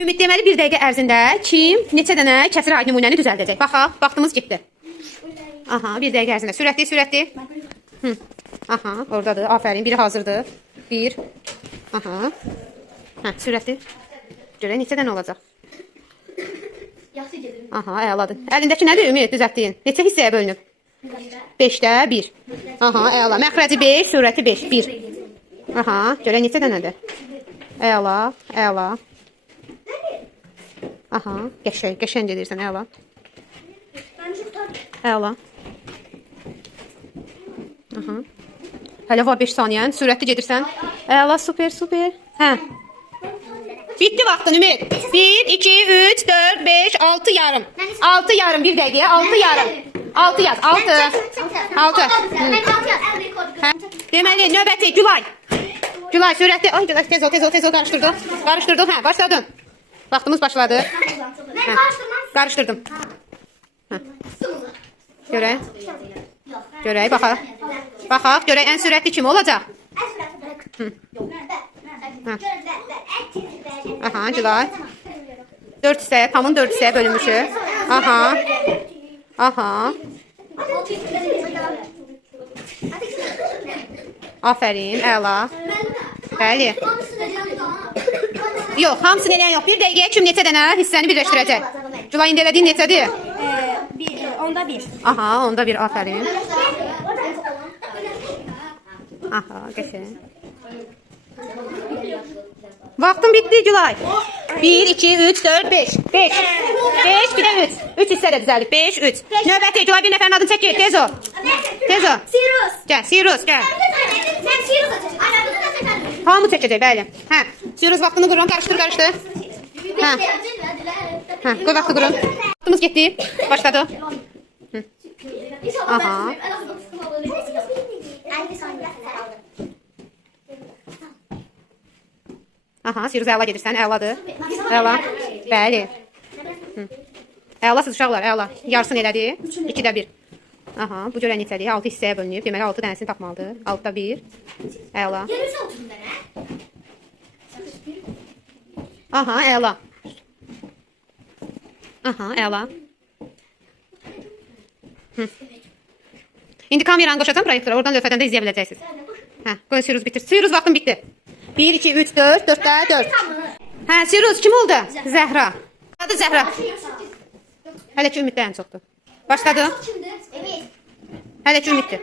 Ümid deməli 1 dəqiqə ərzində kim neçə dənə kəsir ay nümunəni düzəldəcək? Baxaq, vaxtımız getdi. Aha, 1 dəqiqə ərzində. Sürətli. Aha, oradadır. Afərin, biri hazırdır. 1. Aha. Hə, sürətli. Görək neçə dənə olacaq. Aha, əladır. Əlindəki nədir Ümid düzəltdiyin? Neçə hissəyə bölünüb? 5-də 1. Aha, əla. Məxrəci 5, sürəti 5. 1. Aha, görək neçə dənədir? Əla. Aha, qəşəng edirsən, əla. Əla. Aha. Hələ var 5 saniyən, sürətli gedirsən. Əla, super. Hə. Bitti vaxtın Ümid. 1, 2, 3, 4, 5, 6 yarım. 6 yarım 1 dəqiqəyə, 6 yarım. 6 yaz, 6. Hə. Deməli, növbəti Gülay. Gülay, sürətli. Ay, Gülay, tez ol, qarışdırdıq. Hə, başladın. Vaxtımız başladı. Hə, qarışdırdım. Hə. Görək, baxaq. Görək, ən sürətli kim olacaq? Aha, Gülay. 4 hissəyə, tamın 4 hissəyə bölünmüşük. Aha. Afərin, əla. Bəli. Yox, hamısını eləyən yox. 1 dəqiqəyə kim neçə dənə hissəni birləşdirəcək? Gülay, indi elədiyin neçədir? Onda 1. Aha, onda 1, afərin. Aha, qəşəng. Vaxtın bitdi Gülay. 1, 2, 3, 4, 5. 5, bir də 3. 3 hissə də düzəldik. 5, 3. Növbəti Gülay, bir nəfərin adını çəkir. Tez ol. Sirus. Gəl, Sirus, gəl. Mən Sirus açacağım. Hamı çəkəcək, bəli. Hə, Sirus vaxtını qurun, qarışdır. Hə, qoy vaxtı qurun. Vaxtımız getdi. Başladı. Aha. Aha, Sirus əla gedirsən, əladır. Əla. Bəli. Əlasız uşaqlar, əla. Yarısını elədi. 2-də 1. Aha, bu görən neçədir? 6 hissəyə bölünüb. Deməli 6 dənəsini tapmalıdır. 6-da 1. Əla. Aha, əla. Aha, əla. İndi kameranı qoşacam proyektora. Oradan lövhədən də izləyə biləcəksiniz. Hə, qoyun Sirus bitir. Sirus vaxtın bitdi. 1, 2, 3, 4, 4'də 4. Hə, Sirus kim oldu? Zəhra. Adı Zəhra. Hələ ki Ümiddə ən çoxdur. Başladı. Hələ ki Ümiddir.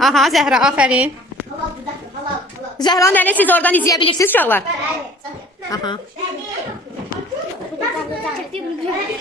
Aha, Zəhra, afərin. Zəhranın əlini siz oradan izləyə bilirsiniz uşaqlar. Aha.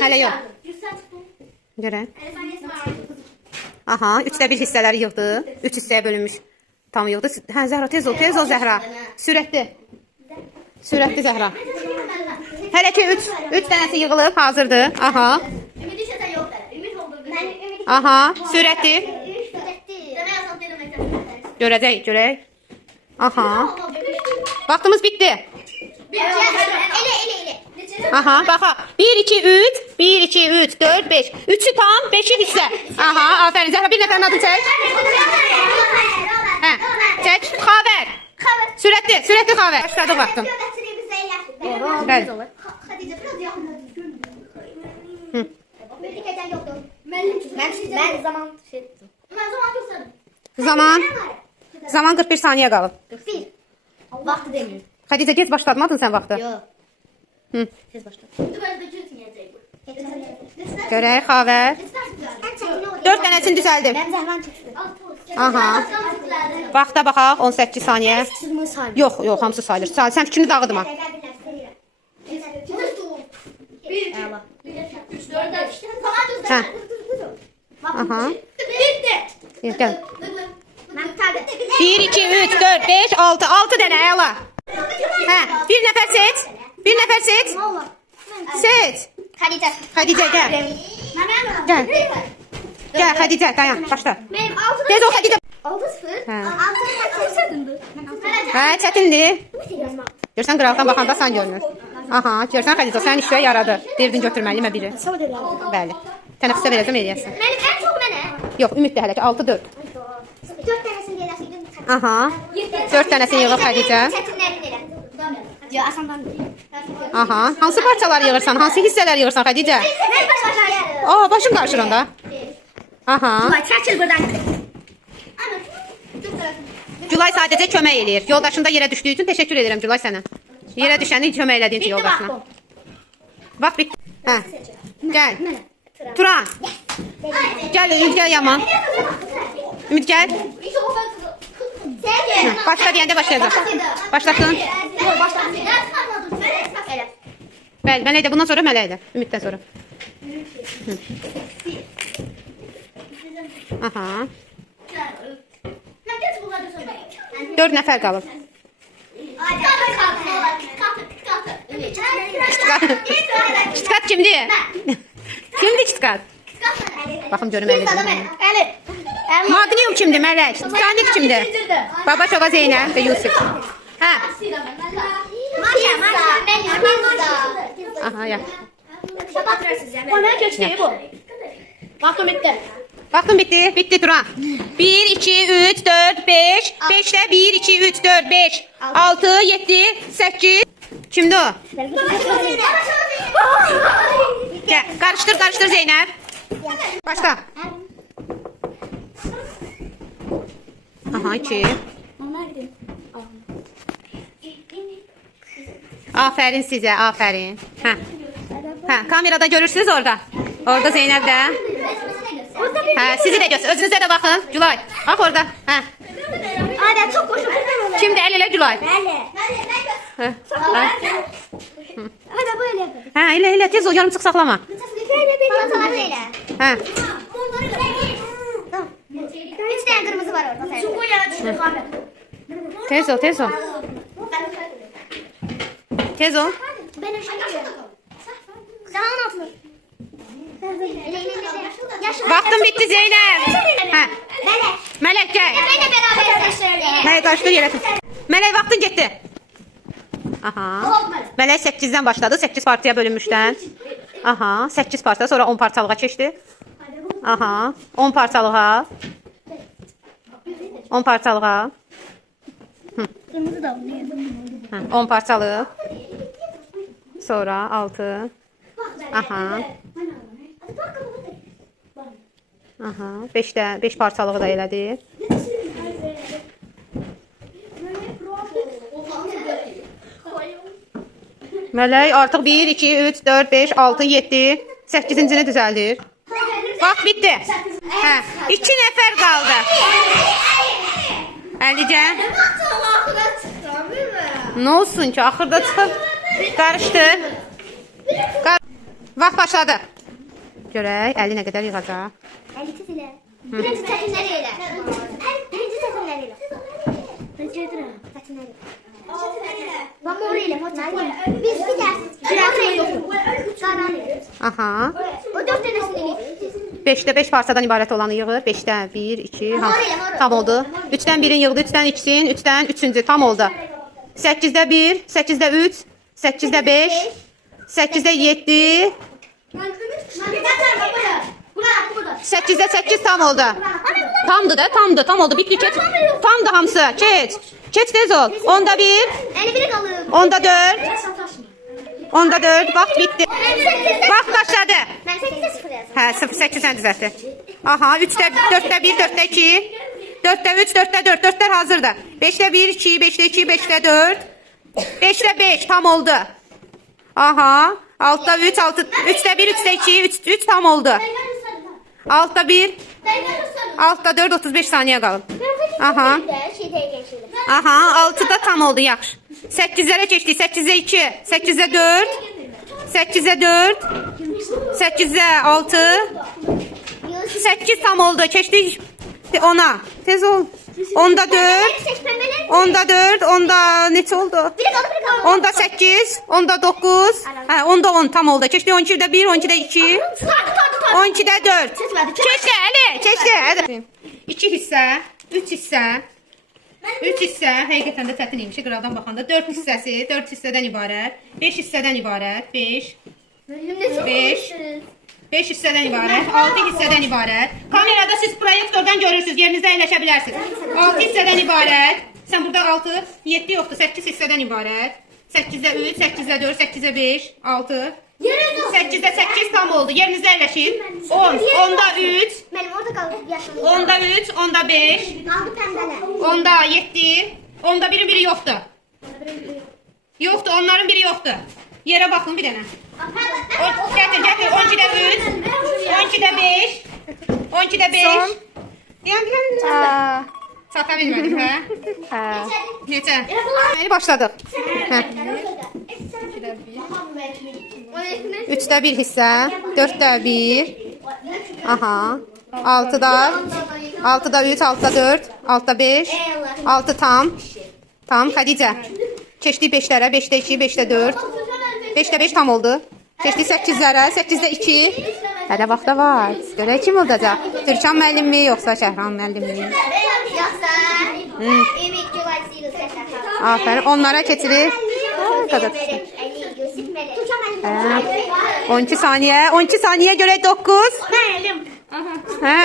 Hələ yox. Görək. Aha, 3'də 1 hissələri yığdı. 3 hissəyə bölünmüş. Tam yığdı. Hə, Zəhra, tez ol Zəhra. Sürətli Zəhra. Hələ ki 3 dənəsi yığılıb, hazırdır. Aha. Aha, sürətli. Görək. Aha. Vaxtımız bitdi. Aha, baxaq. 1, 2, 3, 4, 5. 3'ü tam, 5'i hissə. Aha, afərin. Zəhra, bir nəfərin adını çək. Hə, çək. Xavər. Sürətli Xavər. Başladı vaxtım. Bəli. Ben zaman Zaman 41 saniyə qalıb. 41. Vaxtı demir. Xədicə, gec başlatmadın sən vaxtı. Yox. Tez başla. Görək, Xavər. 4 dənəsini düzəldim. Mənim Zəhran çıxdı. Aha. Vaxta baxaq, 18 saniyə. Yox, hamısı sayılır. Sən fikrini dağıtma. Əla. Hə. Aha. Gəl. 1, 2, 3, 4, 5, 6. 6 dənə, əla. Hə, bir nəfər seç. Seç. Xədicə, gəl. Gəl, Xədicə, dayan, başla. Benim 6 Tez ol, Xədicə. 6-0. Hə. 6-0. Hə, çətindir. Görsən, qıraqdan baxanda sən görünür. Aha, görsən Xədicə, sənin işə yaradı. Birini götürməliyim, biri. Bəli. Tənəffüsə verəcəm, eləyəsən. Mənim ən çox mənə. Yox, Ümiddir hələ ki, 6-4. 4 dənəsini eləsəydim. Aha. 4 dənəsini yığıb Xədicə. Çətinlərini elə. Yox, asandan deyil. Aha. Hansı parçalar yığırsan, hansı hissələr yığırsan Xədicə? Mən başlayarım. Aa, başım qarışır onda. Aha. Çəkil buradan. Gülay sadəcə kömək eləyir. Yoldaşın da yerə düşdüyü üçün təşəkkür edirəm Gülay sənə. Yerə düşəni kömək elədiyin üçün yoldaşına. Vaxt bitti. Hə. Gəl. Turan. Gəl, Ümid gəl yaman. Ümid gəl. Başla deyəndə başlayacaq. Başlasın. Bəli, Mələk də bundan sonra Mələk də. Ümiddən sonra. Aha. 4 nəfər qalıb. Kitkat kimdir? Kimdir kitkat? Baxım görüm Əli. Magnium kimdir Mələk? Titanik kimdir? Baba Çoba Zeynəb və Yusuf. Hə. Aha, ya. Bana geçti bu. Vaxtım bitti. Vaxtım bitti. Bitti Turan. 1, 2, 3, 4, 5. 5'te 1, 2, 3, 4, 5. 6, 7, 8. Kimdi o? Gel. Karıştır karıştır Zeynep. Başla. Aha 2. Aferin size, aferin. Ha. Ha, kamerada görürsünüz orada. Orada Zeynep de. Ha, sizi de göster. Özünüze de bakın. Gülay. Bak orada. Ha. Ada çok hoşuma gitti. Şimdi el ile Gülay. Ha. Ha. Hadi böyle yapalım. Ha, ile tez o yarımçıq saklama. Böyle bir pantolon böyle. Ha. Üç tane kırmızı var orada. Şu koyana Tez ol, tez ol. Tez ol. Ben aşağıya. Dağın altına. Vaxtım bitti Zeynep. Ha. Melek gel. Ben de beraber yaşayalım. Melek karıştır yere. Melek vaxtın getdi. Aha. Melek 8'den başladı. 8 partiya bölünmüşdən. Aha. 8 parça sonra 10 parçalığa keçdi. Aha. 10 parçalığa. 10 parçalığa. Kırmızı da onu. 10 parçalıq. Sonra 6. Aha. Aha. 5 parçalığı da elədi. Mələk artıq 1, 2, 3, 4, 5, 6, 7, 8-cini düzəldir. Vaxt bitti. Hə, 2 nəfər qaldı. Əlicə. Nə olsun ki, axırda çıxıb qarışdı. Vaxt başladı. Görək, Əli nə qədər yığacaq. Birinci çətinləri elə. Birinci çətinləri elə. Çətinləri. Bak oraya elə. Biz bir dərs. Qaran elə. Aha. O 4 dənəsini eləyib. 5'te 5 parçadan ibarət olanı yığır. 5'te 1, 2, tam oldu. 3'ten 1'in yığdı, 3'ten 2'sin, 3'ten 3'üncü tam oldu. 8'de 1, 8'de 3, 8'de 5, 8'de 7, 8'de 8 tam oldu. Tamdı da, tamdı, tam oldu. Bitti, keç. Tamdı hamısı, keç. Keç tez ol. 10'da 1, 51 qalıb. 10'da 4, 10'da 4, vaxt bitti. Vaxt başladı. Mən 8-də 0 yazdım. Hə, 0-8 sən düzəltdi. Aha, 3'də 4'də 1, 4'də 2, 4'də 3, 4'də 4, 4'lər hazırdır. 5'də 1, 2, 5'də 2, 5'də 4, 5'də 5 tam oldu. Aha, 6'da 3, 3'də 1, 3'də 2, 3 tam oldu. 6'da 1, 6'da 4, 35 saniyə qalıb. Aha. Aha, 6'da tam oldu, yaxşı. 8'lərə keçdik, 8'də 2, 8'də 4, 8'də 4, 8'də 6, 8 tam oldu, keçdik 10'a. Tez ol. 10'da 4, 10'da 4, 10'da neçə oldu? 10'da 8, 10'da 9, hə, 10'da 10 tam oldu. Keçdik 12'də 1, 12'də 2, 12'də 4. Keçdi, Əli, keçdi. Hadi. 2 hissə, 3 hissə, 3 hissə, həqiqətən də çətin imiş, qıraqdan baxanda. 4 hissəsi, 4 hissədən ibarət, 5 hissədən ibarət, 5, 5 hissədən ibarət, 6 hissədən ibarət. Kamerada siz proyektordan görürsünüz, yerinizdə əyləşə bilərsiniz. 6 hissədən ibarət. Sən burada 6, 7 yoxdur, 8 hissədən ibarət. 8'də 3, 8'də 4, 8'də 5, 6. Yürü. 8'də 8 tam oldu. Yerinizdə əyləşin. 10, 10'da 3, Benim orada kaldı yaşlı. 10'da 3, 10'da 5, Aldı pembeler. 10'da 7, 10'da birin biri yoxdur. Yoxdur, onların biri yoxdur. Yerə baxın bir dənə. Gətir, gətir. 12'də 3, 12'də 5, 12'də 5. Son. Deyən çata bilmədik, hə? Neçə? Deməli başladıq. Hə. 3'də 1 hissə, 4'də 1. Aha. 6'da 3, 6'da 4, 6'da 5, 6 tam. Tam Xədicə. Keçdik 5'lərə, 5'də 2, 5'də 4. 5'də 5 tam oldu. Keçdik 8'lərə, 8'də 2. Hələ vaxta var. Görək kim olacaq? Türkan müəllim mi, yoxsa Şəhran müəllim mi? Yoksa. Evet, dolayısıyla sen. Aferin. Onlara keçirik. Kadar. 12 saniye. 12 saniye göre 9. Ben elim. Hə?